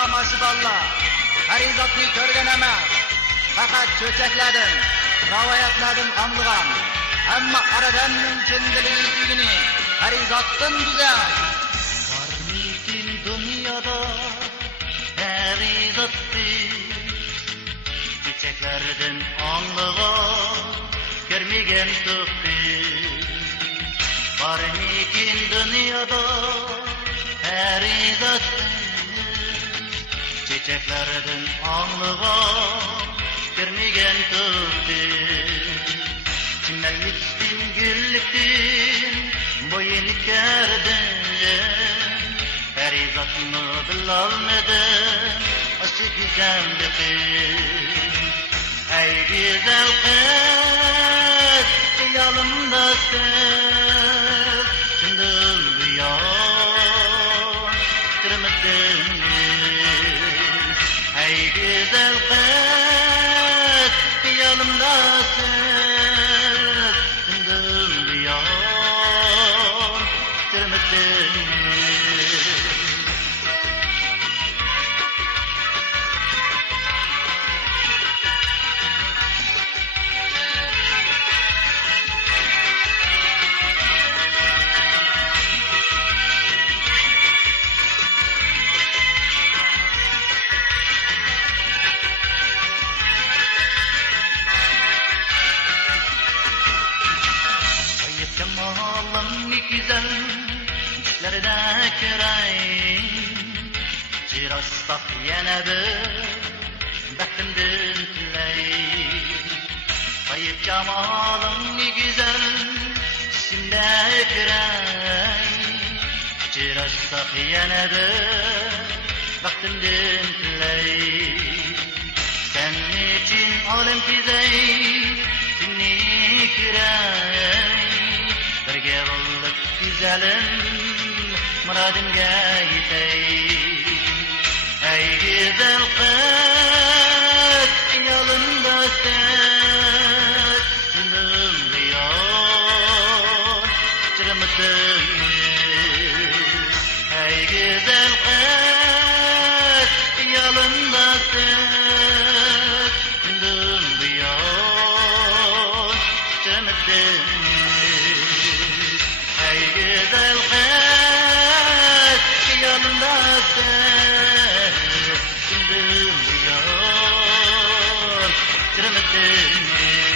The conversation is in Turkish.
Yağmaşı balla, harizatni ko'rgan emas, faqat cho'chakladim, rivoyatladim anlagan. Hamma aradan mümkindiliği tügini, harizatdan güzel. Varmikin dünyada harizatni, çiçeklerden anlagan, görmegen tukti. Varmikin dünyada harizatni, çiçeklerden anlagan, görmegen tukti. Çimelliktin, güllüktin, boyunu kerdin, harizatını bilalmedim, aşı güzelliğin. Ey güzel kız, yanımdasın, gündüz buyan, kırmızın. Ey güzel kız, yanımdasın, gündüz buyan, kırmızın. Güzel düşlerine kirayın, cirastak yine bir bektimdin tüleyin. Kayıp cemalın ne güzel şimdi kirayın, cirastak yine bir bektimdin tüleyin. Senin için alem tizey, seni kirayın. Birge bollup güzelim, muradimga yetey. Ey güzel kız, yolundasın, gündüz buyan, çırmızın. Ey güzel kız, yolundasın, gündüz buyan, çırmızın. Ey güzel kız, yanımdasın, gündüz buyan, çırmızın.